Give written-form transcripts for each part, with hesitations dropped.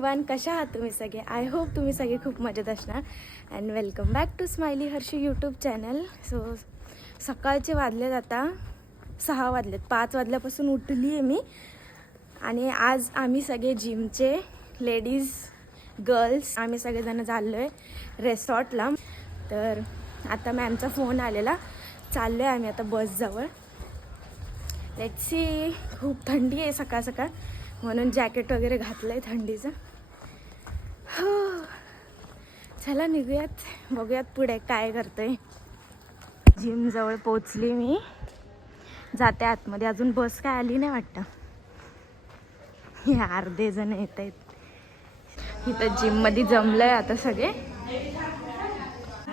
Everyone, कशा आहात तुम्ही सगळे? आय होप तुम्ही सगळे खूप मजेत असणार. And welcome back to Smiley Harshu YouTube channel. So सकाळचे वाजलेत आता 6 वाजलेत. 5 वाजल्यापासून उठली आहे मी. आणि आज आम्ही सगळे जिमचे लेडीज गर्ल्स आम्ही सगळेजण चाललो आहे रेसॉर्टला. तर आता मॅमचा फोन आलेला, चाललो आहे आम्ही आता बसजवळ. Let's see. खूप थंडी आहे सकाळ सकाळ, म्हणून जॅकेट वगैरे घातलं आहे थंडीचं. हो, चला निघूयात, बघूयात पुढे काय करतोय. जिमजवळ पोचली मी, जाते आतमध्ये. अजून बस काय आली नाही वाटतं. हे अर्धे जण येत आहेत. इथं जिममध्ये जमलं आहे आता सगळे.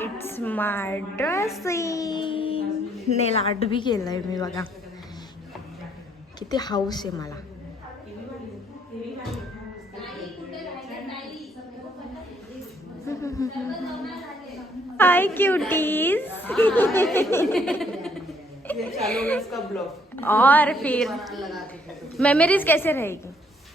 It's my dressing. Nail art बी केलं आहे मी, बघा किती हाऊस आहे मला. Hi cuties. और फिर मेमोरीज कैसे रहेगी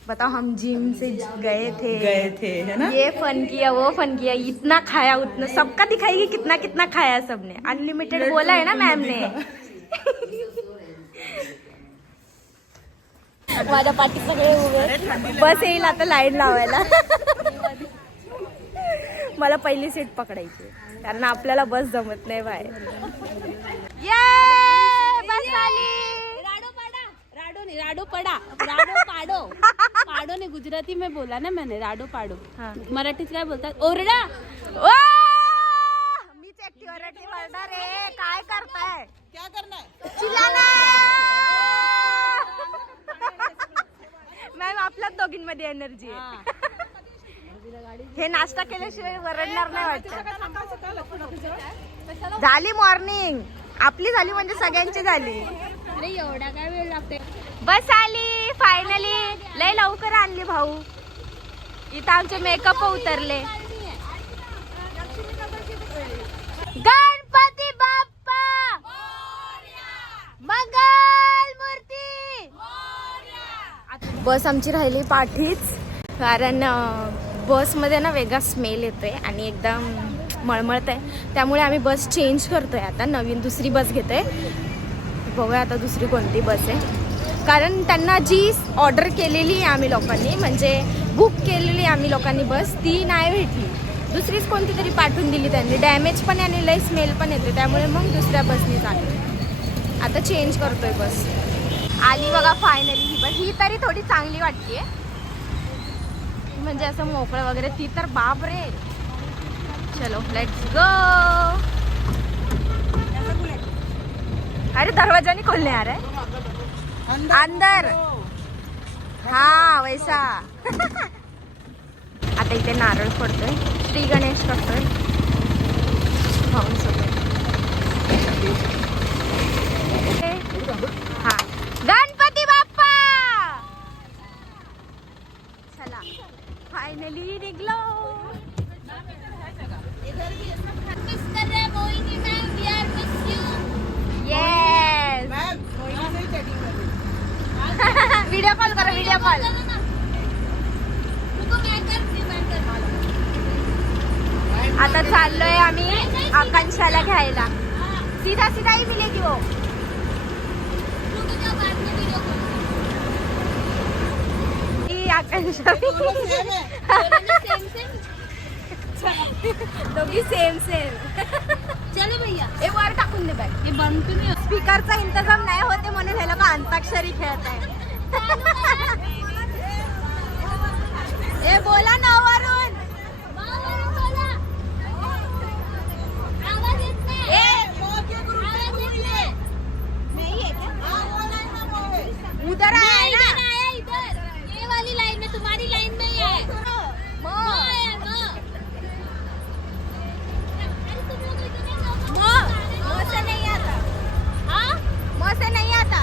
बताओ? हम जिम से गए थे है ना, ये फन किया वो फन किया, इतना खाया उतना, सबका दिखाएगी कितना कितना खाया सबने. अनलिमिटेड बोला है ना मैम ने. माझ्या पाठी सगळे उभे. बस येईल आता लाईन लावायला. मला पहिली सीट पकडायची, कारण आपल्याला बस जमत नाही बाहेर. बस आली. राडो पड़ा, राडो पाडो. पाडो ने गुजराती में बोला ना मैंने, राडो पाडो. मराठीत काय बोलतात? ओरडा. मीच एकटी ओरडती बोलणार रे. काय करताय? क्या करना है? चिल्लाना. मॅम आपल्याच दोघींमध्ये एनर्जी आहे. हे नाश्ता केल्याशिवाय वरडणार नाही वाटतं. झाली मॉर्निंग आपली, झाली म्हणजे सगळ्यांची झाली. अरे एवढा काय वेळ लागते? बस आली फायनली. लय लवकर आणली भाऊ. इथं आमचे मेकअप उतरले. गणपती बाप्पा मंगल मूर्ती. बस आमची राहिली पाठीच, कारण बसमध्ये ना वेगळा स्मेल येतोय आणि एकदम मळमळत आहे. त्यामुळे आम्ही बस चेंज करतोय आता, नवीन दुसरी बस घेतोय. बघूया आता दुसरी कोणती बस आहे, कारण त्यांना जी ऑर्डर केलेली आहे आम्ही लोकांनी, म्हणजे बुक केलेली आम्ही लोकांनी बस, ती नाही भेटली. दुसरीच कोणती तरी पाठवून दिली त्यांनी. डॅमेज पण आणि लई स्मेल पण येते, त्यामुळे मग दुसऱ्या बसने चालू. आता चेंज करतोय बस. आली बघा फायनली ही बस. ही तरी थोडी चांगली वाटते, म्हणजे असं मोकळं वगैरे. ती तर बाप रे. चलो लेट्स गो. अरे दरवाजा नहीं खोलने आ रहा है अंदर. हाँ वैसा. आता इथे नारळ फोडतोय, श्री गणेश करतोय. हा, गणपती बाप्पा. चला फायनली निघलो. येस. व्हिडिओ कॉल करा, व्हिडिओ कॉल. आता चाललोय आम्ही आकांक्षाला घ्यायला. सीधा सीधा ही मिलेगी वो. आकांक्षा दोघी सेम सेम. चलो भैया, हे वर टाकून दे बॅग. हे बंद तुम्ही. स्पीकरचा इंतजाम नाही होते म्हणून हे लोक अंताक्षरी खेळत आहे. ए बोला ना वरून. उधर आया ना, इधर ये वाली लाइन में, तुम्हारी लाइन में ही है. से नहीं आता. हाँ मुँह से नहीं आता.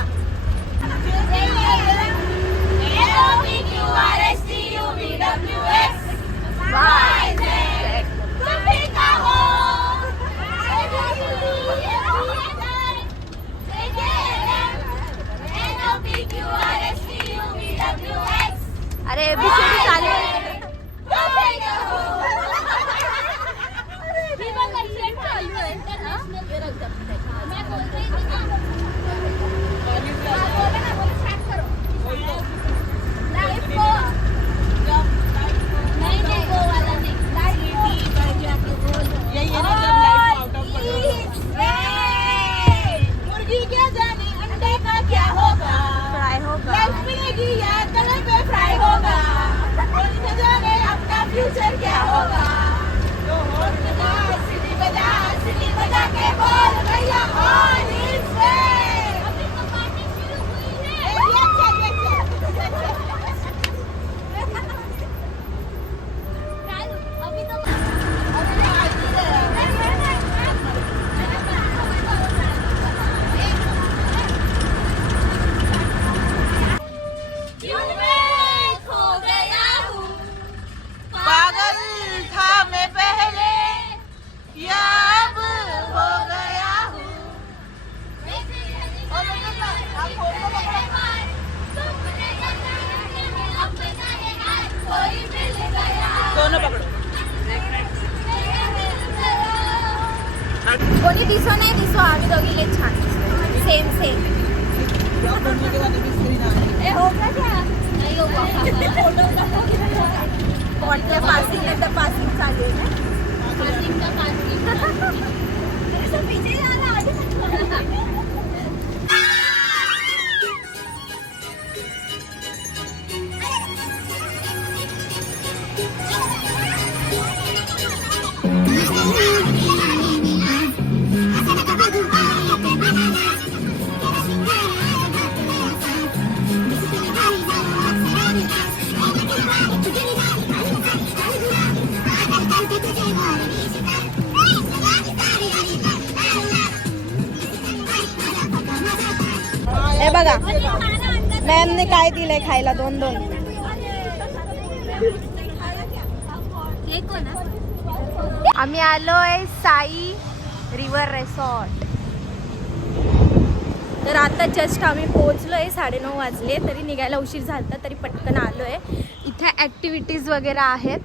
अरे एबीसीडी चालू आहे. जाएगी या तवे पे फ्राई होगा, कोई न जाने अपना फ्यूचर क्या होगा। तो होश सिटी बजा के बोल भैया ऑन इज वे। अभी तो पार्टी शुरू हुई है। अभी तो पागल था मैं पहले या अब हो गया हूँ। दोनों पकड़ो। कोणी दिसो नाही दिसो आम्ही दोघी लय छान सेम सेम पॉटच्या पासिंग नंतर पासिंग चालू आहे ना हे बघा मॅमने काय दिलंय खायला 2-2 आम्ही आलोय साई रिव्हर रिसॉर्ट. तर आता जस्ट आम्ही पोहोचलोय 9:30 वाजले तरी निघायला उशीर झाला तरी पटकन आलोय. इथे ऍक्टिव्हिटीज वगैरे आहेत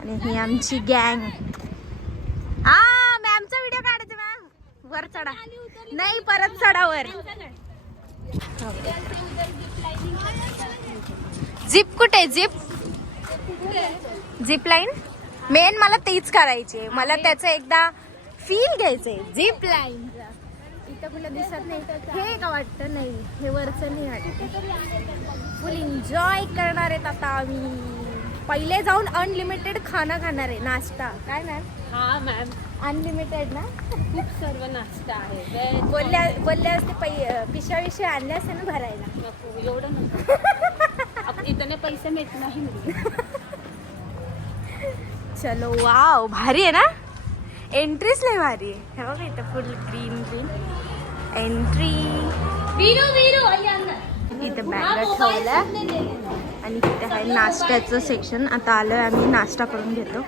आणि ही आमची गँग. मॅमचा व्हिडिओ काढायचा मॅम वर चढा नाही परत चढा वर. जिप कुठे जिप जिप लाईन मेन मला तेच करायचे. मला त्याचं एकदा फील घ्यायचंय जिप लाईन. इथं मला दिसत नाही हे का वाटतं नाही हे वरचं नाही वाटत. फुल एन्जॉय करणार आहेत आता आम्ही. पहिले जाऊन अनलिमिटेड खाणं खाणार आहे नाश्ता. काय मॅम? हा मॅम अनलिमिटेड ना खूप सर्व नाश्ता आहे. बोलले असते पिशा आणले असते ना भरायला. नको एवढं नको इतने पैसे मिळत नाही. चलो वाव भारी आहे ना. एंट्रीच लय भारी आहे. हे बघा इथं फुल ग्रीन ग्रीन एंट्री. इथं बॅग ठेवल्या आणि तिथे आहे नाश्त्याचं सेक्शन. आता आलोय आम्ही नाश्ता करून घेतो.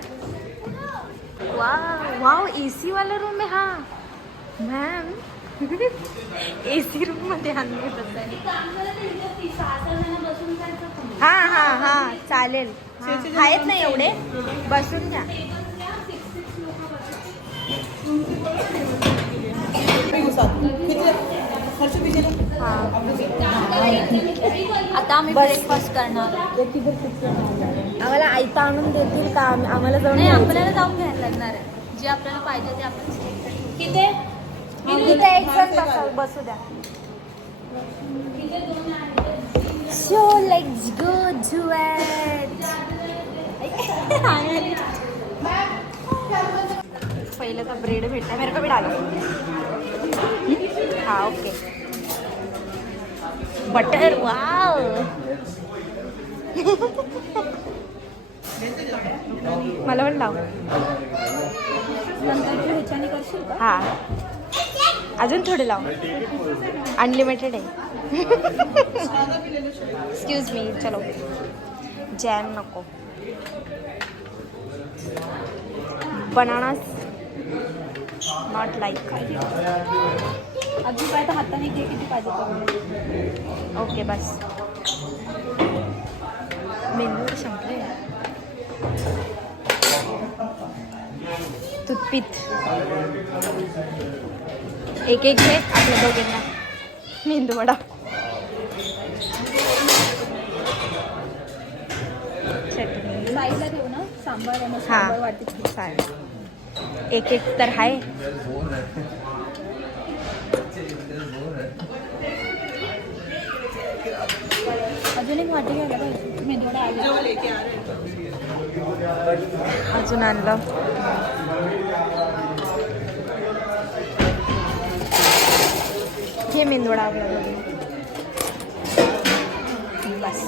वाव वाव एसी वाला रूम आहे हा मॅम. एसी रूम मध्ये आणले हा हा हा चालेल. आहेत ना एवढे बसून घ्या. आता आम्ही ब्रेकफास्ट करणार. आम्हाला आयता आणून देतील का आम्हाला जाऊन आपल्याला जाऊन घ्यायला लागणार आहे. जे आपल्याला पाहिजे ते आपण तिथे एक जण बसू द्या. So let's go to it. पहिले तर ब्रेड भेटला मेरे को भी डालो. हाँ ओके बटर वाव. मला पण लाव. हा अजून थोडे लाव. अनलिमिटेड आहे. एक्सक्यूज मी चलो जॅम नको. Banana not like. अजून काय तर हाताने घे किती पाहिजे. ओके बस. मेंदूवर संपले. टूथपिक एक एक घे आपल्या दोघींना. मेंदू वडा चटणी साईडला ठेव ना सांबार. हा चालेल. एक एक तर आहे. अजून एक वाटी घ्यायला पाहिजे. मेदूवडा आले. जो लेके आ रहे हैं. अजून आणलं. घे मेंदवडा आपला. बस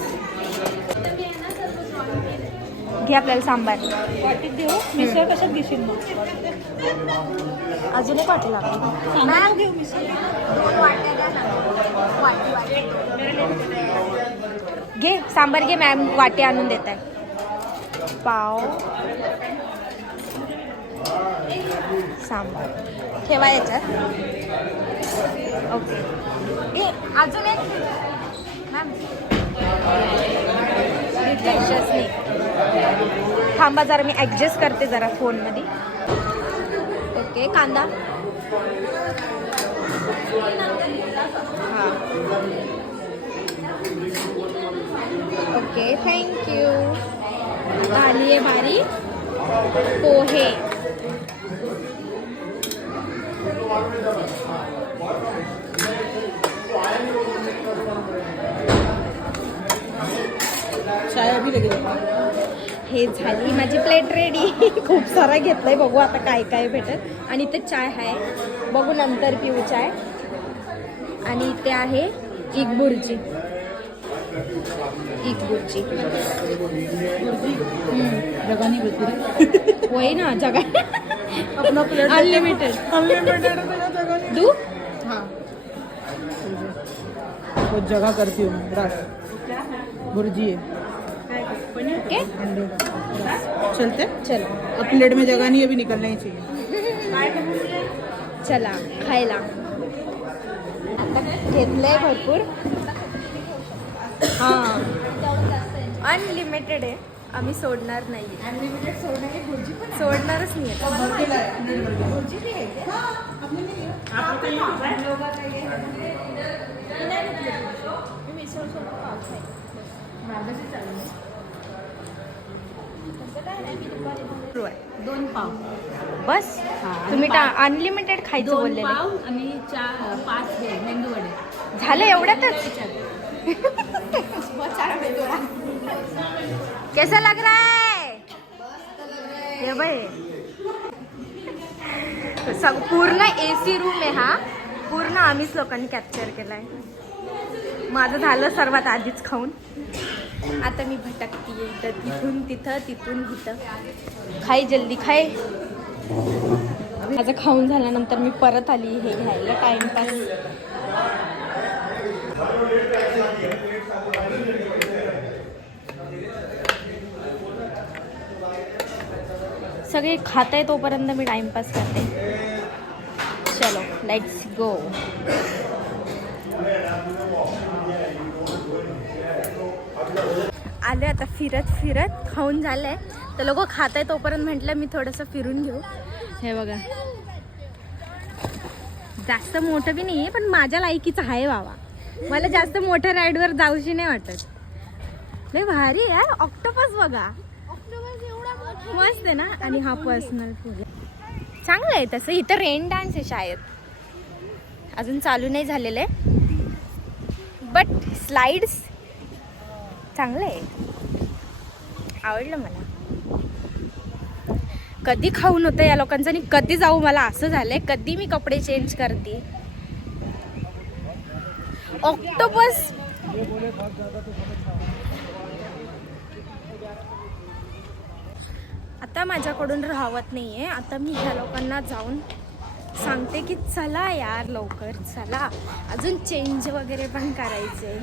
घे आपल्याला सांबार. वाटीत देऊ. मिसळ कशात घेशील मग? अजून एक वाटी लागते. सांबार घेऊ मिसळ. घे सांबार घे मॅम. वाटी आणून देत आहे. पाव सांबार ठेवा याच्यात. ओके. ए अजून एक मॅम. लक्षच नाही. थांबा जरा मी ॲडजस्ट करते जरा फोनमध्ये. ओके कांदा. हां ओके थँक्यू. आली आहे भारी पोहे. चाय अभी लगेगा. हे झाली माझी प्लेट रेडी. खूप सारा घेतलंय. बघू आता काय काय भेटत. आणि इथे चाय आहे. बघू नंतर पिऊ चाय. आणि इथे आहे इग बुर्जी. इग बुर्जी जगानी भेटली. होय ना जगा. अपना प्लेट अनलिमिटेड. अनलिमिटेड जगानी. दू हाँ वो जगह करती हूँ. रस बुर्जी है. ओके अंडे चलते. चलो अब प्लेट में जगह नहीं है, अभी निकलना ही चाहिए. चला खायला. आता घेतलंय भरपूर. हां अनलिमिटेड आहे. आम्ही सोडणार नाही. अनलिमिटेड सोडणारच नाही आहे. दोन पाव. बस तुम्ही अनलिमिटेड खायचं दोन बोललेले. पाव आणि 5 हे मेंदूवडे. झालं एवढ्यातच. कैसा लग रहा है? ये बाई पूर्ण AC रूम आहे हा. पूर्ण आम्हीच लोकांनी कॅप्चर केलाय. माझं झालं सर्वात आधीच खाऊन. आता मी भटकतीये इथं तिथून तिथं तिथून इथं. खाई जल्दी खाय. माझं खाऊन झाल्यानंतर मी परत आली हे घ्यायला टाइमपास. सगळे खात आहे तोपर्यंत मी टाइमपास करते. चलो लेट्स गो. आले आता फिरत फिरत. खाऊन झालंय तर लोक खात आहे तोपर्यंत म्हटलं मी थोडंसं फिरून घेऊ. हे बघा जास्त मोठं बी नाही आहे पण माझ्या लायकीचं आहे बाबा. मला जास्त मोठ्या राईडवर जाऊशी नाही वाटत. लय भारी यार. ऑक्टोपस बघा मस्त आहे ना. आणि हा पर्सनल पूल चांगलं आहे तसं. इथं रेन डान्स आहे शाळेत. अजून चालू नाही झालेलं आहे बट स्लाइड्स चांगलं आहे. आवडलं मला. कधी खाऊन होतं या लोकांचं आणि कधी जाऊ मला असं झालंय. कधी मी कपडे चेंज करते. ऑक्टोपस आता माझ्याकडून राहत नाहीये. आता मी ह्या लोकांना जाऊन सांगते की चला यार लवकर चला. अजून चेंज वगैरे पण करायचे.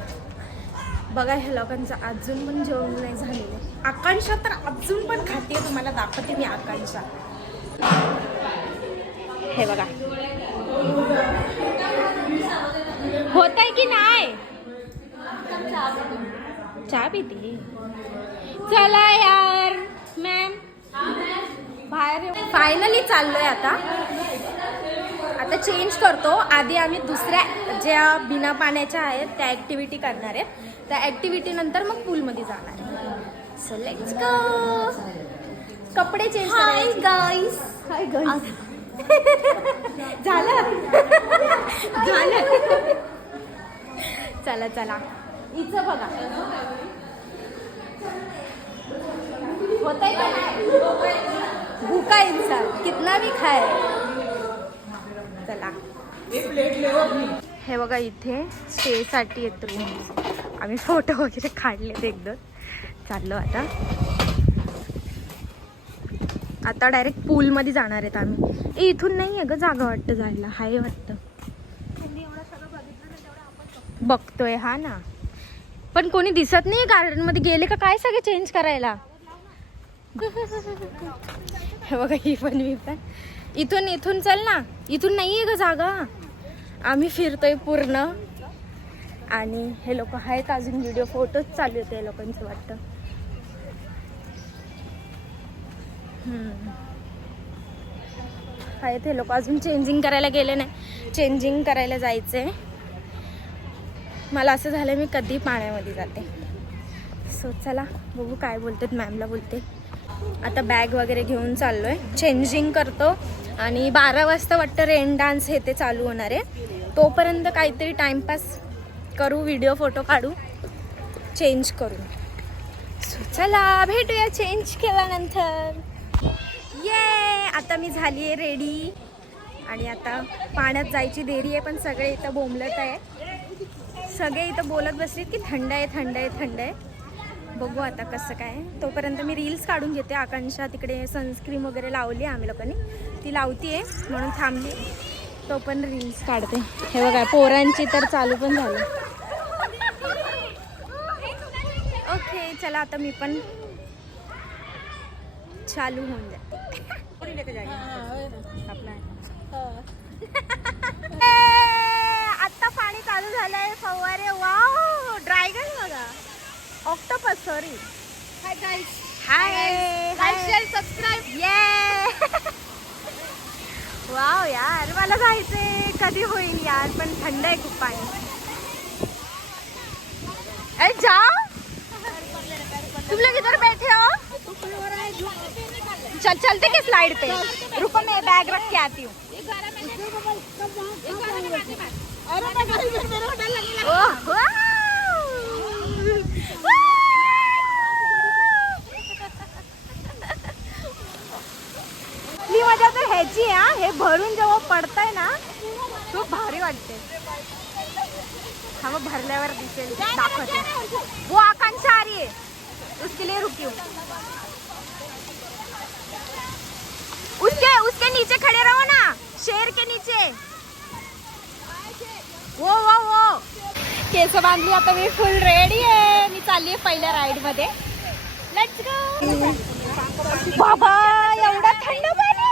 बघा ह्या लोकांचं अजून पण जेवण नाही झालेलं. आकांक्षा तर अजून पण खाते. तुम्हाला दाखवते मी आकांक्षा. हे बघा होत आहे की नाही. चहा पिते. चला यार मॅम बाहेर. फायनली चाललोय आता. आता चेंज करतो. आधी आम्ही दुसऱ्या ज्या बिना पाण्याच्या आहेत त्या ॲक्टिव्हिटी करणार आहेत. त्या ॲक्टिव्हिटी नंतर मग पूलमध्ये जाणार आहे. So let's go. कपडे चेंज करायचे. गाईस हाय गाईस. झालं झालं. चला चला हिचं बघा होतंय का नाही? भूखा इंसान कितना भी खाए. चला हे बघा इथे स्टे साठी येत रूम. आम्ही फोटो वगैरे काढलेत एकदम. चाललो आता डायरेक्ट पूल मध्ये जाणार आहेत आम्ही. इथून नाही आहे ग जागा वाटतं जायला. हाय वाटतं बघतोय हा ना. पण कोणी दिसत नाही गार्डन मध्ये. गेले का काय सगळे चेंज करायला. हे बघा ही पण मी पण इथून चल ना. इथून नाही आहे ग जागा. आम्ही फिरतोय पूर्ण. आणि हे लोक आहेत अजून व्हिडिओ फोटोज चालू होते या लोकांचं वाटतं. आहेत हे लोक अजून चेंजिंग करायला गेले नाही. चेंजिंग करायला जायचंय. मला असं झालं मी कधी पाण्यामध्ये जाते. सो चला बघू काय बोलतात. मॅमला बोलते. आता बॅग वगैरे घेऊन चाललोय. चेंजिंग करतो आणि 12 वाजता वाटतं रेन डान्स हे ते चालू होणार आहे. तोपर्यंत काहीतरी टाइमपास करू. व्हिडिओ फोटो काढू. चेंज करू. सो चला भेटूया चेंज केल्यानंतर. ये आता मी झाली आहे रेडी. आणि आता पाण्यात जायची देरी आहे. पण सगळे इथं बोंबलत आहे. सगळे इथं बोलत बसलेत की थंड आहे थंड आहे थंड आहे. बघू आता कसं काय. तोपर्यंत मी रील्स काढून घेते. आकांक्षा तिकडे सनस्क्रीन वगैरे लावली आम्ही लोकांनी. ती लावतीये म्हणून थांबली. तो पण रील्स काढते. हे बघा पोरांची तर चालू पण झाली. ओके चला आता मी पण चालू होऊन जाते. आता पाणी चालू झालंय. फवारे वाव. ड्रॅगन बघा. Octopus sorry. Hi guys. Hi. Like share subscribe. ये वाव यार मला जायचंय. कधी होईल यार. पण थंड आहे खूप पाणी. अरे जाओ तुम लोग इधर बैठे हो. चलते के स्लाइड पे. रुको मैं बैग रख के आती हूँ. ही मजा तर ह्याची आहे. हे भरून जेव्हा पडतंय ना खूप भारी वाटते. हा मग भरल्यावर दिसेल दाखवते. वो आकांक्षा आ रही है उसके लिए रुकी हूँ. उसके नीचे खड़े रहो ना. शेर के नीचे. वो केस बांधली. आता मी फुल रेडी आहे. मी चालली आहे पहिल्या राईड मध्ये. Let's go. बाबा एवढा थंड पाणी.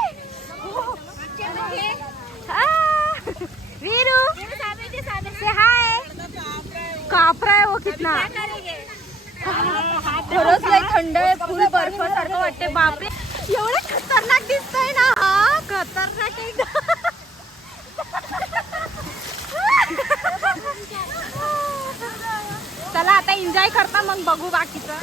वीरू से हाय. कापरा आहे वो कितना. खरंच लय थंड आहे. फुल बर्फ सारखं वाटते. बापरे एवढं खतरनाक दिसतंय ना. हा खतरनाक एकदम. चला आता एन्जॉय करता मग बघू बाकीचं.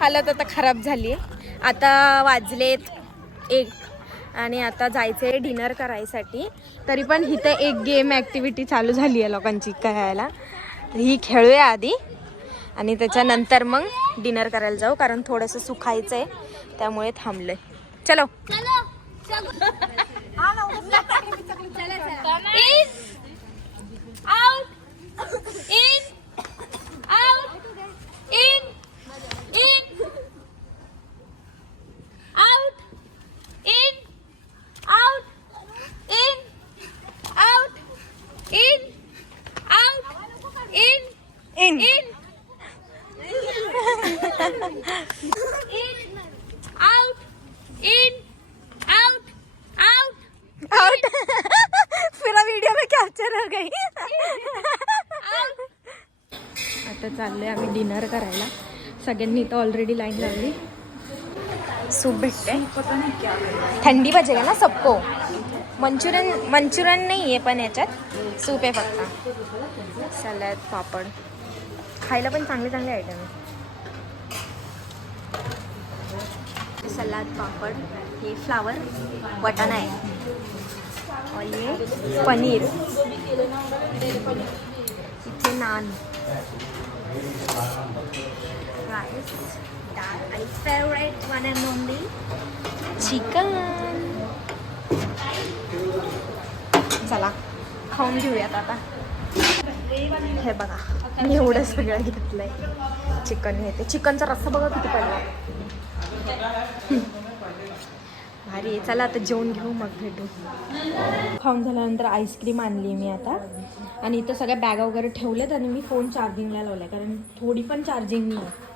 हालत आता खराब झाली आहे. आता वाजलेत 1 आणि आता जायचंय डिनर करायसाठी. तरी पण इथे एक गेम ॲक्टिव्हिटी चालू झाली आहे लोकांची करायला. ही खेळूया आधी आणि त्याच्यानंतर मग डिनर करायला जाऊ. कारण थोडंसं सुखायचं आहे त्यामुळे थांबलंय. चलो कैप्चर हो गई. आता चाललोय आम्ही डिनर करायला. सगळ्यांनी इथं ऑलरेडी लाईन लावली. सूप भेटते. थंडी बजेगा ना सबको. मंचुरियन नाही आहे पण याच्यात सूप आहे फक्त. सॅलड पापड खायला पण चांगले चांगले आयटम आहे. सलाद पापड हे फ्लावर वटाणा आहे और ये पनीर. इथे नान राईस डाळ आणि favourite one and only chicken. चला खाऊन घेऊयात आता. हे बघा मी एवढं सगळं घेतलंय. चिकन घेते. चिकनचा रस्सा बघा किती पडला. भारी आहे. चला आता जेवण घेऊ मग भेटू. खाऊन झाल्यानंतर आईस्क्रीम आणली मी आता आणि इथं सगळ्या बॅगा वगैरे ठेवल्यात आणि मी फोन चार्जिंगला लावला कारण थोडी पण चार्जिंग नाही आहे.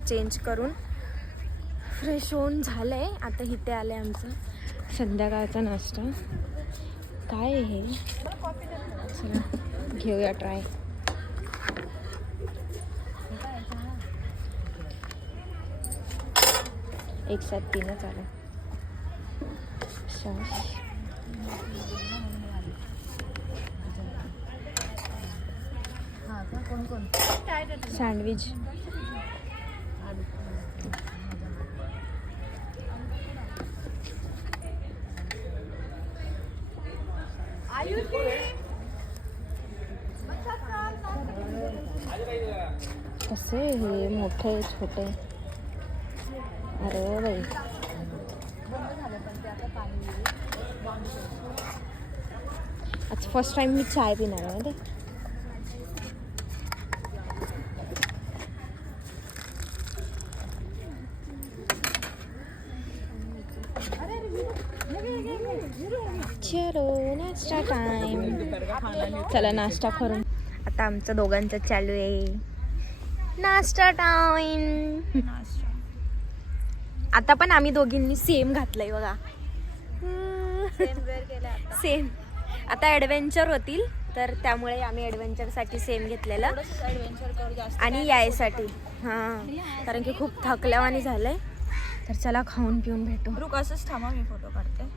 चेंज करून फ्रेश होऊन झालंय. आता इथे आले आमचं संध्याकाळचा नाश्ता. काय आहे हे? चला घेऊया ट्राय. एक साथ तीनच आलं. सॉस सँडविच कसे हे मोठे छोटे. अरे बाई आज फर्स्ट टाइम मी चाय पिणार आहे ते. चलो नाश्ता टाइम. चला नाश्ता करून. आता आमचं दोघांचं चालू आहे नाश्ता टाइम. आता पण आम्ही दोघींनी सेम घातलंय बघा. सेम. आता ॲडव्हेंचर होतील तर त्यामुळे आम्ही ॲडव्हेंचरसाठी सेम घेतलेलं आणि यायसाठी हां कारण की खूप थकल्यावानी झालंय. तर चला खाऊन पिऊन भेटू. रुक असंच थांबा मी फोटो काढते.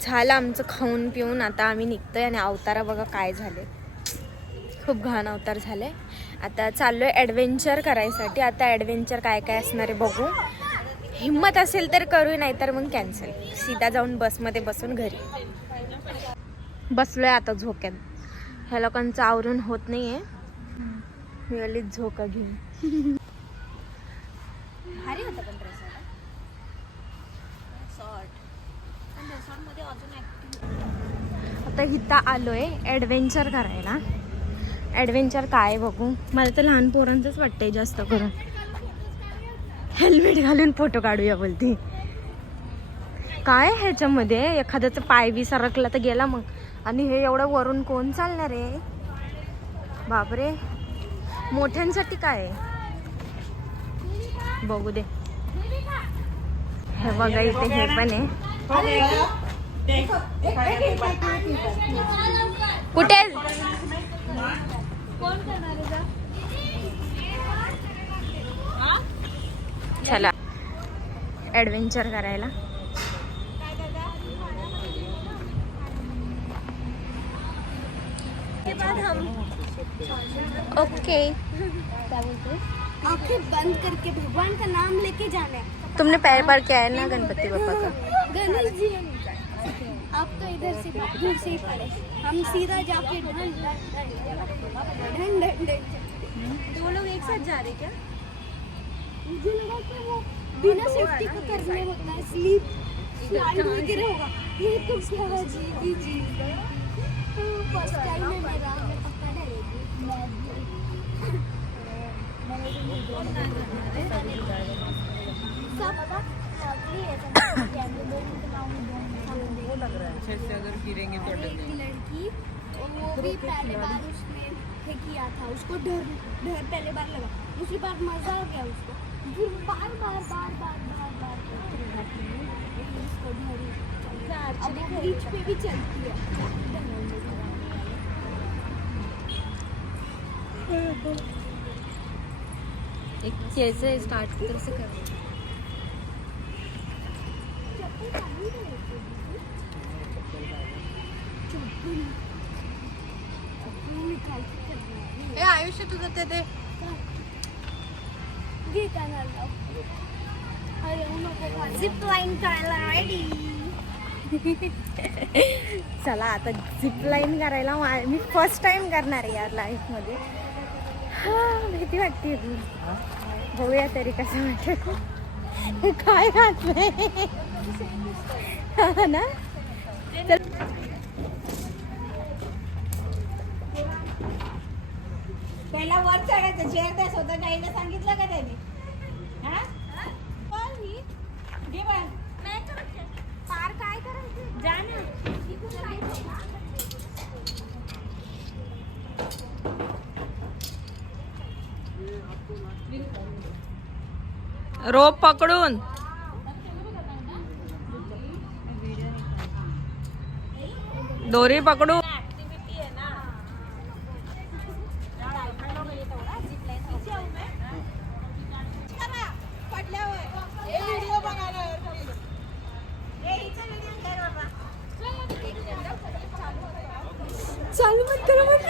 झालं आमचं खाऊन पिऊन. आता आम्ही निघतोय आणि अवतारा बघा काय झाले. खूप घाण अवतार झाले. आता चाललोय ॲडव्हेंचर करायसाठी. आता ॲडव्हेंचर काय काय असणार आहे बघू. हिम्मत असेल तर करू नाही तर मग कॅन्सल. सीधा जाऊन बसमध्ये बसून घरी. बसलोय आता झोक्यात. ह्या लोकांचं आवरून होत नाही आहे. मी आली झोका घेऊन. भारी होता पण ड्रेस शॉर्ट पण रिसॉर्टमध्ये अजून ॲक्टिव्ह. आता इथं आलोय ॲडव्हेंचर करायला. ॲडव्हेंचर काय बघू. मला तर लहान पोरांचंच वाटतंय जास्त करून. हेल्मेट घालून फोटो काढूया बोलते. काय ह्याच्यामध्ये एखाद्याचा पाय बी सरकला तर गेला मग. आणि हे एवढं वरून कोण चालणार आहे बापरे. मोठ्यांसाठी काय आहे बघू दे. हे बघा इथे हे पण आहे. कुठे चला ॲडव्हेंचर करायला. ओके आंखें बंद करके भगवान का नाम लेके जाना है. तुमने पैर पर किया है ना गणपति बप्पा का. गणेश जी आप तो इधर से दूर से ही पड़े. हम सीधा जाके ढन ढन ढन ढन ढन. तो वो लोग एक साथ जा रहे क्या. मुझे लगा कि वो बिना सेफ्टी को करने होता है. स्लीप स्लाइड वगैरह होगा. ये तो क्या जी फर्स्ट टाइम है मेरा. पक्का डरेगी. अच्छे से अगर गिरेंगे तो एक लड़की और वो भी पहले बार उसमें पे किया था उसको डर डर पहले बार लगा, दूसरी बार मजा आ गया उसको, फिर बार बार बार बार बार बार उसको डर अब ब्रिज पे भी चलती है। एक कैसे स्टार्ट तरह से कर आयुष्य तुझं ते झिप लाईन करायला रेडी। चला आता झिप लाईन करायला मी फर्स्ट टाइम करणार आहे यार लाईफमध्ये. भीती वाटते, बघूया तरी कसं वाटत. काय घातलंय ना. पहिला वर चढायचं, चेअर त्या स्वतः गाईला सांगितलं का त्याने? घे बाळ. पार काय करायचं जा ना. रोप पकडून दोरी पकडून चालू मत करो मत.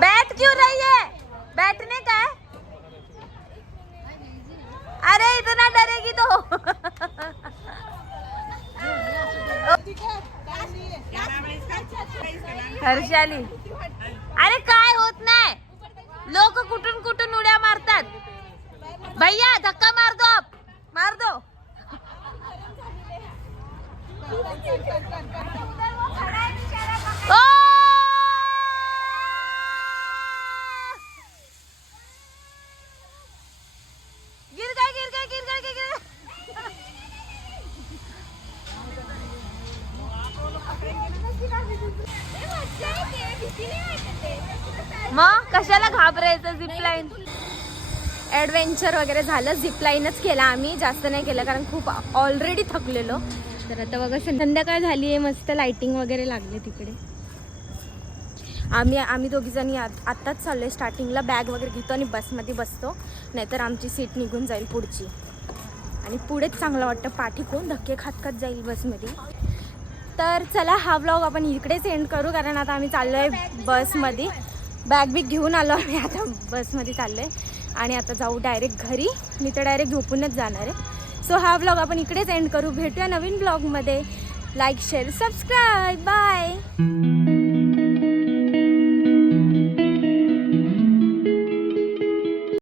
बैठ क्यों रही है? बैठने का है? अरे इतना डरेगी तो. हर्षाली, अरे काय होत नाही, लोक कुठून कुठून उड्या मारतात. भैया धक्का मार दो, आप मार दो. ओ! गिर गए, गिर गए, गिर गए, गिर गए. मग कशाला घाबरायचं. झिप लाईन ॲडव्हेंचर वगैरे झालं, झिप लाईनच केला आम्ही, जास्त नाही केलं कारण खूप ऑलरेडी थकलेलो. तर आता बघा संध्याकाळ झाली आहे, मस्त लाइटिंग वगैरे लागले तिकडे. आम्ही दोघीजणी आत्ताच चाललो आहे स्टार्टिंगला. बॅग वगैरे घेतो आणि बसमध्ये बसतो, नाहीतर आमची सीट निघून जाईल पुढची. आणि पुढेच चांगलं वाटतं, पाठी कोण धक्के खात खात जाईल बसमध्ये. तर चला हा व्लॉग आपण इकडेच एंड करू, कारण आता आम्ही चाललो आहे बसमध्ये. बॅग बिग घेऊन आलो आम्ही, आता बसमध्ये चाललो आहे आणि आता जाऊ डायरेक्ट घरी. मी तर डायरेक्ट झोपूनच जाणार आहे. सो हा व्लॉग आपण इकडेच एंड करू. भेटूया नवीन व्लॉगमध्ये. Like share subscribe. बाय.